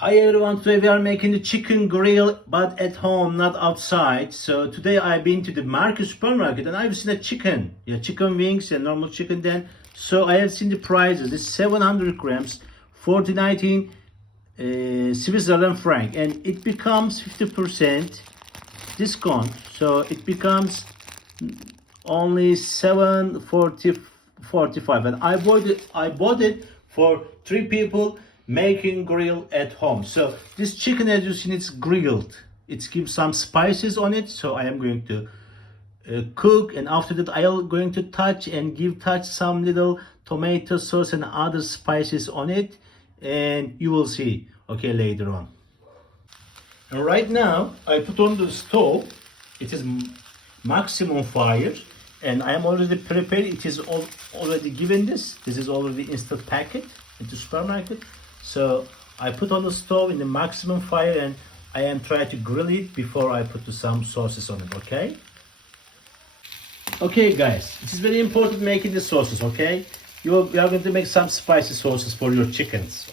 Hi everyone, today we are making the chicken grill but at home, not outside. So today I've been to the supermarket and I've seen a chicken. Yeah, chicken wings and normal chicken then. So I have seen the prices. It's 700 grams, 40.19 Switzerland franc, and it becomes 50% discount. So it becomes only 7.45, and I bought it for 3 people making grill at home. So this chicken, as you see, it's grilled. It gives some spices on it. So I am going to cook, and after that I am going to touch some little tomato sauce and other spices on it, and you will see okay later on. And right now I put on the stove. It is maximum fire, and I am already prepared. It is already given this is already instant packet into supermarket. So I put on the stove in the maximum fire, and I am trying to grill it before I put some sauces on it. Okay guys, it is very important making the sauces. You are going to make some spicy sauces for your chickens.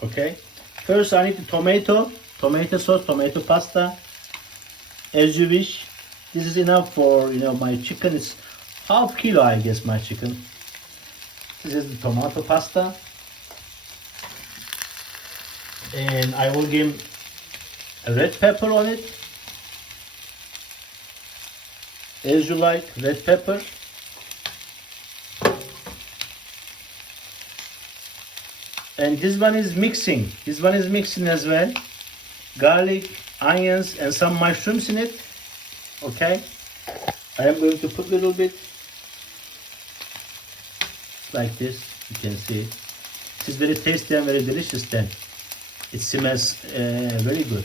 First I need the tomato sauce, tomato pasta, as you wish. This is enough for my chicken. It's half kilo, I guess, my chicken. This is the tomato pasta, and I will give a red pepper on it, as you like, red pepper. And this one is mixing as well, garlic, onions, and some mushrooms in it. I am going to put a little bit like this. You can see it. It is very tasty and very delicious. Then it smells very good.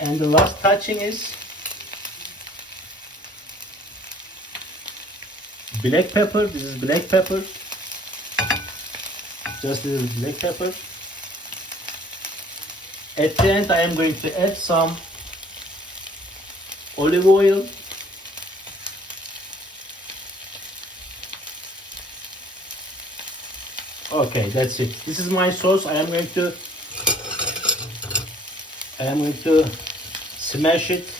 And the last touching is black pepper. This is black pepper. Just a little black pepper. At the end, I am going to add some olive oil. Okay, that's it. This is my sauce. I am going to smash it.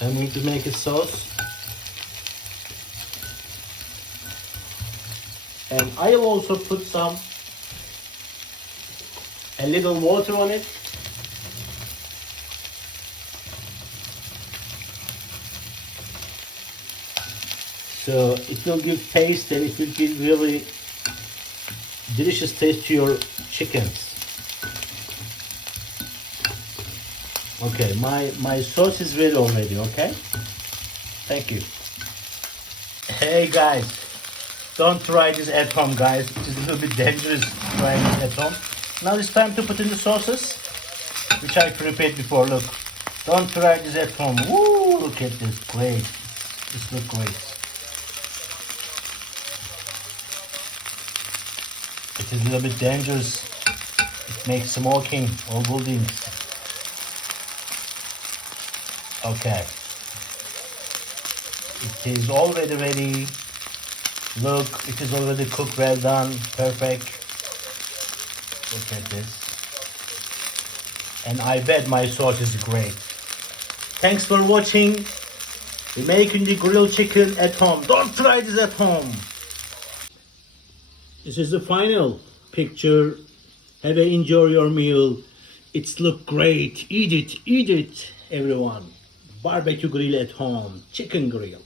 I'm going to make a sauce. And I will also put a little water on it. So it will give taste, and it will give really delicious taste to your chickens. Okay, my sauce is ready already. Thank you. Hey guys, don't try this at home, guys. It is a little bit dangerous trying it at home. Now it's time to put in the sauces, which I prepared before. Look, don't try this at home. Woo, look at this, great. This looks great. It is a little bit dangerous. It makes smoking or buildings. Okay. It is already ready. Look, it is already cooked, well done, perfect. Look at this. And I bet my sauce is great. Thanks for watching. We're making the grilled chicken at home. Don't try this at home. This is the final picture. Have a enjoy your meal. It's look great. Eat it, everyone. Barbecue grill at home. Chicken grill.